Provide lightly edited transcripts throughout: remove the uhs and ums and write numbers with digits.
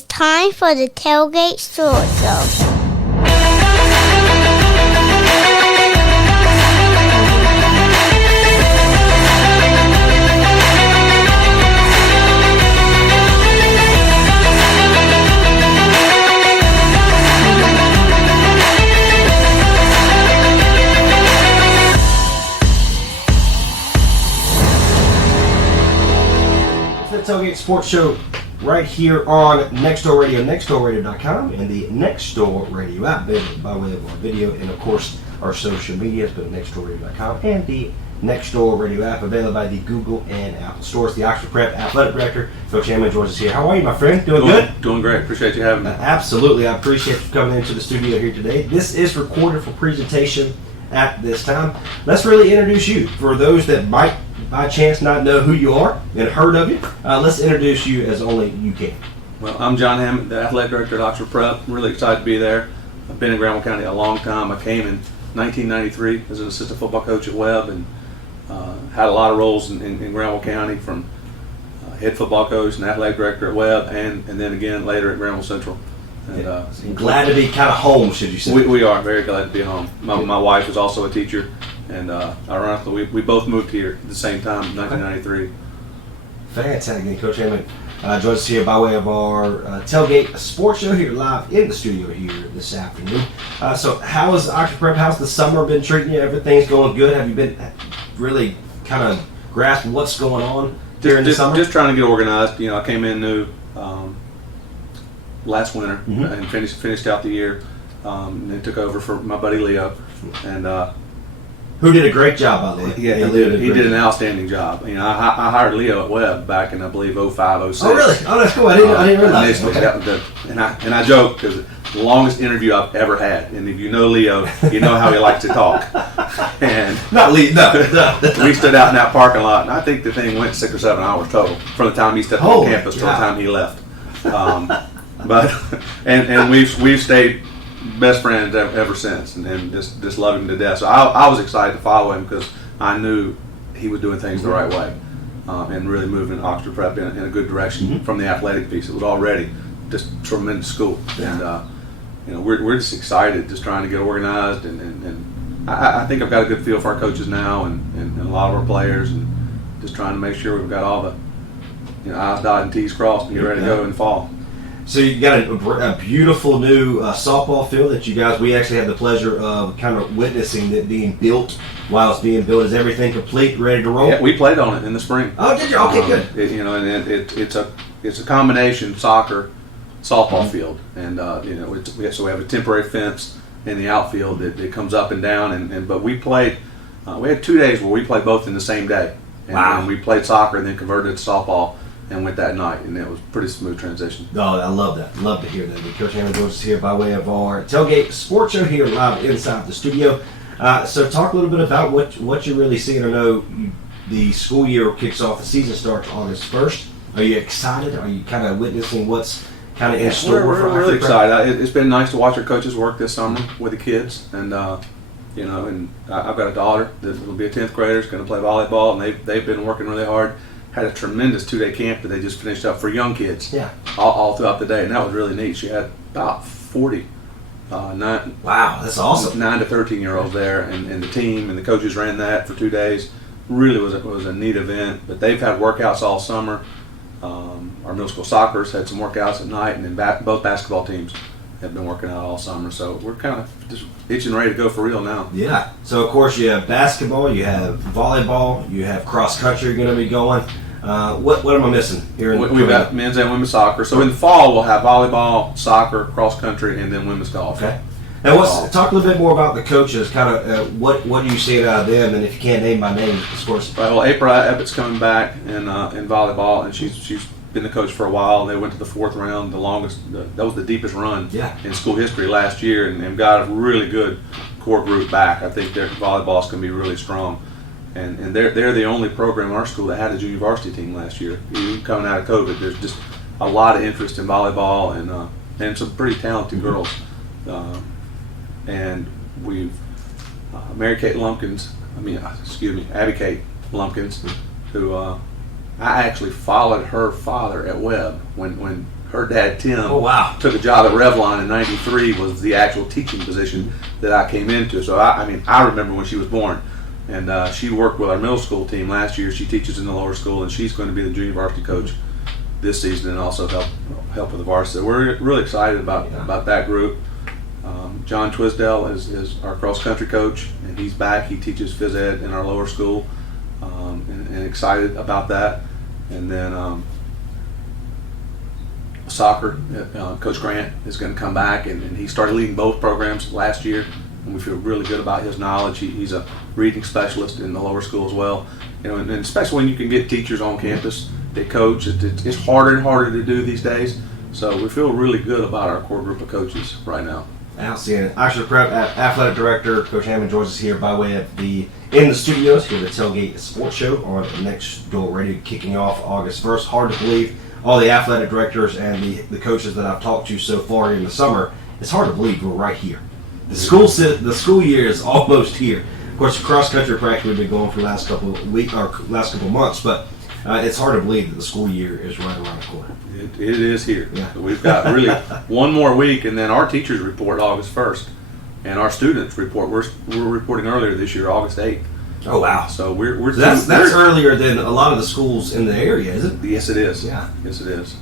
It's time for the Tailgate Sword Show. The Tailgate Sports Show right here on Next Door Radio, nextdoorradio.com, and the Next Door Radio app, by way of our video, and of course our social media has been nextdoorradio.com and the Next Door Radio app, available by the Google and Apple stores. The Oxford Prep Athletic Director, Coach Hammond, joins us here. How are you, my friend? Doing good? Doing great. Appreciate you having me. Absolutely. I appreciate you coming into the studio here today. This is recorded for presentation at this time. Let's really introduce you. For those that might by chance not know who you are and heard of you, let's introduce you as only you can. Well, I'm John Hammond, the athletic director at Oxford Prep. I'm really excited to be there. I've been in Granville County a long time. I came in 1993 as an assistant football coach at Webb, and had a lot of roles in Granville County, from head football coach and athletic director at Webb, and then again later at Granville Central. And, glad to be kind of home, should you say? We are very glad to be home. My wife is also a teacher, and ironically, we both moved here at the same time in 1993. Fantastic. Coach Hammond joins us here by way of our Tailgate Sports Show here live in the studio here this afternoon. So how is Oxford Prep? How's the summer been treating you? Everything's going good? Have you been really kind of grasping what's going on during the summer? Just trying to get organized. I came in new last winter and finished out the year, and then took over for my buddy Leo, and who did a great job out there. Yeah, he did an outstanding job. I hired Leo at Webb back in, I believe, 05, 06. Oh, really? Oh, that's cool. I didn't realize. And I joke because the longest interview I've ever had, and if you know Leo, you know how he likes to talk. And not Leo, no. We stood out in that parking lot, and I think the thing went 6 or 7 hours total from the time he stepped on campus to the time he left. But we've stayed best friends ever since, and just love him to death. So I was excited to follow him because I knew he was doing things the right way, and really moving Oxford Prep in a good direction from the athletic piece. It was already just tremendous school, and we're just excited, just trying to get organized, and I think I've got a good feel for our coaches now, and a lot of our players, and just trying to make sure we've got all the I's dotted and T's crossed and get ready to go in fall. So you got a beautiful new softball field that we actually had the pleasure of kind of witnessing it being built while it's being built. Is everything complete, ready to roll? Yeah, we played on it in the spring. Oh, did you? Okay, good. It's a combination soccer softball field, and so we have a temporary fence in the outfield that comes up and down, but we played. We had 2 days where we played both in the same day, and we played soccer and then converted it to softball and went that night, and it was a pretty smooth transition. Oh, I love that. Love to hear that. Coach Hammond joins us here by way of our Tailgate Sports Show here live inside the studio. So talk a little bit about what you're really seeing. I know the school year kicks off, the season starts August 1st. Are you excited? Are you kind of witnessing what's kind of in store? We're really excited. It's been nice to watch our coaches work this summer with the kids, and and I've got a daughter that will be a 10th grader, is going to play volleyball, and they've been working really hard. Had a tremendous 2-day camp that they just finished up for young kids. Yeah. All throughout the day, and that was really neat. She had about 40. Wow, that's awesome. 9 to 13-year-olds there, and the team and the coaches ran that for 2 days. Really was a neat event. But they've had workouts all summer. Our middle school soccer's had some workouts at night, and then both basketball teams have been working out all summer. So we're kind of just itching ready to go for real now. Yeah. So of course you have basketball, you have volleyball, you have cross country going to be going. What am I missing here? We've got men's and women's soccer. So in the fall we'll have volleyball, soccer, cross country, and then women's golf. Okay. Now talk a little bit more about the coaches. Kind of what do you see out of them, and if you can't name by name, of course. Well, April Ebbett's coming back in volleyball, and she's been the coach for a while. They went to the 4th round, that was the deepest run in school history last year, and got a really good core group back. I think their volleyball is going to be really strong, and they're the only program in our school that had a junior varsity team last year. Even coming out of COVID, there's just a lot of interest in volleyball, and some pretty talented girls. And we've Abby Kate Lumpkins, who I actually followed her father at Webb when her dad Tim took a job at Revlon in '93, was the actual teaching position that I came into. So I remember when she was born, and she worked with our middle school team last year. She teaches in the lower school, and she's going to be the junior varsity coach this season, and also help with the varsity. We're really excited about that group. John Twisdale is our cross country coach, and he's back. He teaches phys ed in our lower school, and excited about that. And then soccer, Coach Grant is going to come back, and he started leading both programs last year, and we feel really good about his knowledge. He's a reading specialist in the lower school as well. And especially when you can get teachers on campus that coach, it's harder and harder to do these days. So we feel really good about our core group of coaches right now. Outstanding. Oxford Prep Athletic Director Coach Hammond joins us here by way of in the studios here at the Tailgate Sports Show on Next Door Radio, kicking off August 1st. Hard to believe, all the athletic directors and the coaches that I've talked to so far in the summer, it's hard to believe we're right here. The school year is almost here. Of course, cross country practice we've been going for the last couple of months, but it's hard to believe that the school year is right around the corner. It is here. Yeah. We've got really one more week, and then our teachers report August 1st, and our students report. We're reporting earlier this year, August 8th. Oh wow! So we're that's earlier than a lot of the schools in the area, is it? Yes, it is. Yeah. Yes, it is.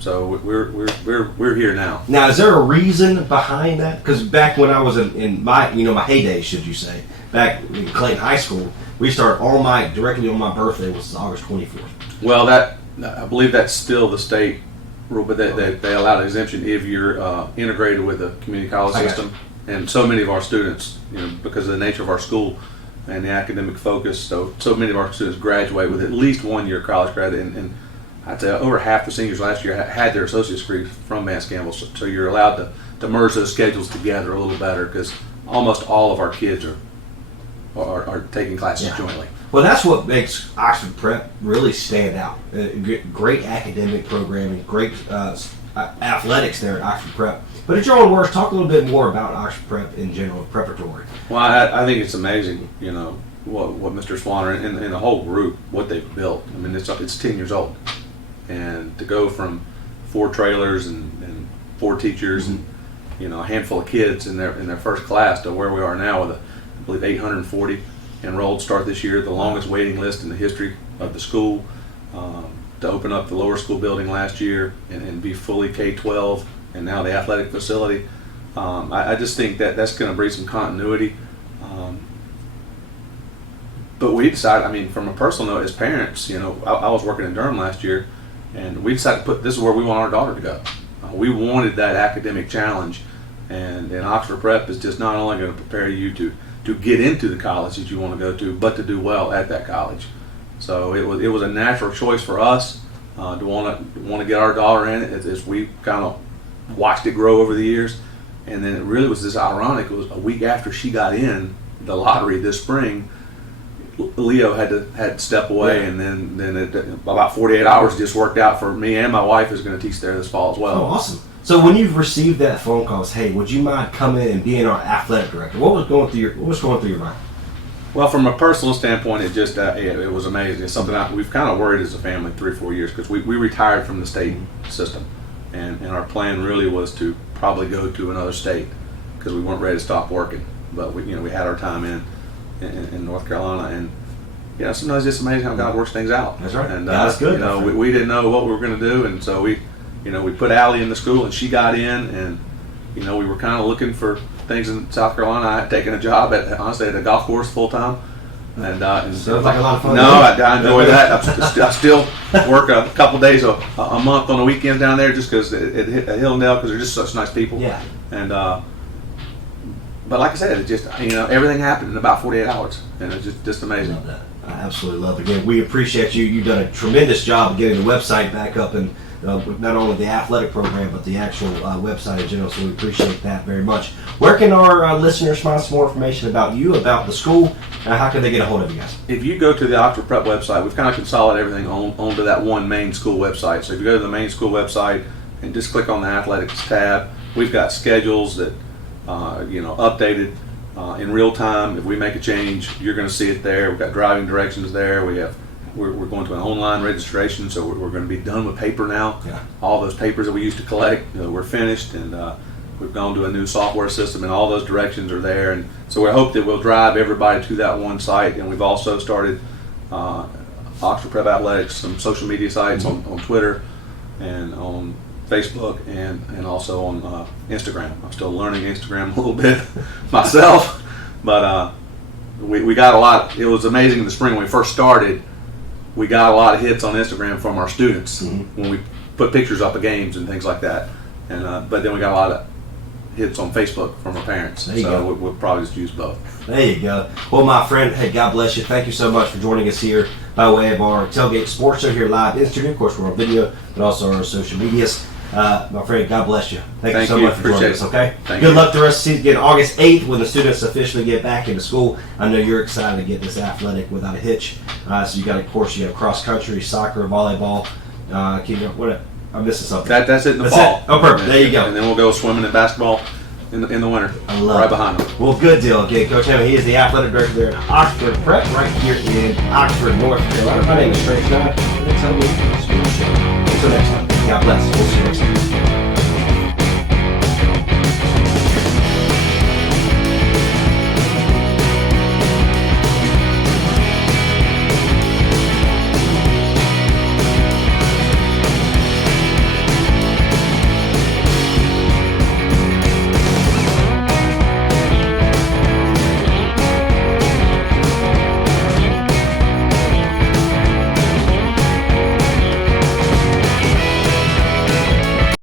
So we're here now. Now, is there a reason behind that? Because back when I was in my heyday, should you say, back in Clayton High School, we started directly on my birthday, was August 24th. Well, I believe that's still the state rule, but they allow an exemption if you're integrated with the community college system. And so many of our students, because of the nature of our school and the academic focus, so many of our students graduate with at least 1 year college credit, and I'd say over half the seniors last year had their associate's degree from Vance Campbell. So you're allowed to merge those schedules together a little better, because almost all of our kids are taking classes jointly. Well, that's what makes Oxford Prep really stand out. Great academic programming, great athletics there at Oxford Prep. But in your own words, talk a little bit more about Oxford Prep in general, preparatory. Well, I think it's amazing, what Mr. Swanner and the whole group, what they've built. I mean, it's 10 years old. And to go from 4 trailers and 4 teachers and a handful of kids in their first class to where we are now with I believe 840 enrolled start this year, the longest waiting list in the history of the school, to open up the lower school building last year and be fully K-12, and now the athletic facility. I just think that's going to bring some continuity. But we decided, from a personal note, as parents, I was working in Durham last year, and we decided to this is where we want our daughter to go. We wanted that academic challenge, and Oxford Prep is just not only going to prepare you to get into the college that you want to go to, but to do well at that college. So it was a natural choice for us to want to get our daughter in it, as we kind of watched it grow over the years. And then it really was this ironic. It was a week after she got in the lottery this spring, Leo had to step away, and then about 48 hours just worked out for me and my wife, who's going to teach there this fall as well. Oh, awesome. So when you've received that phone call, hey, would you mind coming in and being our athletic director? What was going through your mind? Well, from a personal standpoint, it just it was amazing. It's something we've kind of worried as a family 3 or 4 years, because we retired from the state system, and our plan really was to probably go to another state, because we weren't ready to stop working. But we had our time in North Carolina, and sometimes it's just amazing how God works things out. That's right. And that's good. We didn't know what we were going to do, and so we put Allie in the school, and she got in, and we were kind of looking for things in South Carolina. I had taken a job at a golf course full time, and sounds like a lot of fun. No, I enjoy that. I still work a couple days a month on the weekends down there, just because at Hillendale, because they're just such nice people. Yeah. And but like I said, it just everything happened in about 48 hours, and it's just amazing. I love that. I absolutely love it. Again, we appreciate you. You've done a tremendous job of getting the website back up, and not only the athletic program, but the actual website in general, so we appreciate that very much. Where can our listeners find some more information about you, about the school, and how can they get a hold of you guys? If you go to the Oxford Prep website, we've kind of consolidated everything onto that one main school website. So if you go to the main school website and just click on the athletics tab, we've got schedules that updated in real time. If we make a change, you're going to see it there. We've got driving directions there. We have we're going to an online registration, so we're going to be done with paper now. Yeah. All those papers that we used to collect, we're finished, and we've gone to a new software system, and all those directions are there. And so we hope that we'll drive everybody to that one site. And we've also started Oxford Prep Athletics, some social media sites on Twitter and on Facebook, and also on Instagram. I'm still learning Instagram a little bit myself, but we got a lot. It was amazing in the spring when we first started. We got a lot of hits on Instagram from our students when we put pictures up of games and things like that. And but then we got a lot of hits on Facebook from our parents. So we'll probably just use both. There you go. Well, my friend, hey, God bless you. Thank you so much for joining us here by way of our Tailgate Sports Show here live in studio. Of course, we're on video, but also our social medias. My friend, God bless you. Thank you so much for joining us, okay? Good luck the rest of the season. Again, August 8th, when the students officially get back into school. I know you're excited to get this athletic without a hitch. So you got, of course, you got cross country, soccer, volleyball. What? I'm missing something. That's it in the fall. Oh, perfect. There you go. And then we'll go swimming and basketball in the winter. I love right it. behind them. Well, good deal. Again, Coach Hammond, he is the athletic director there at Oxford Prep, right here in Oxford, North Carolina. My name is Trey Scott. Until next time, God bless. We'll see you next time.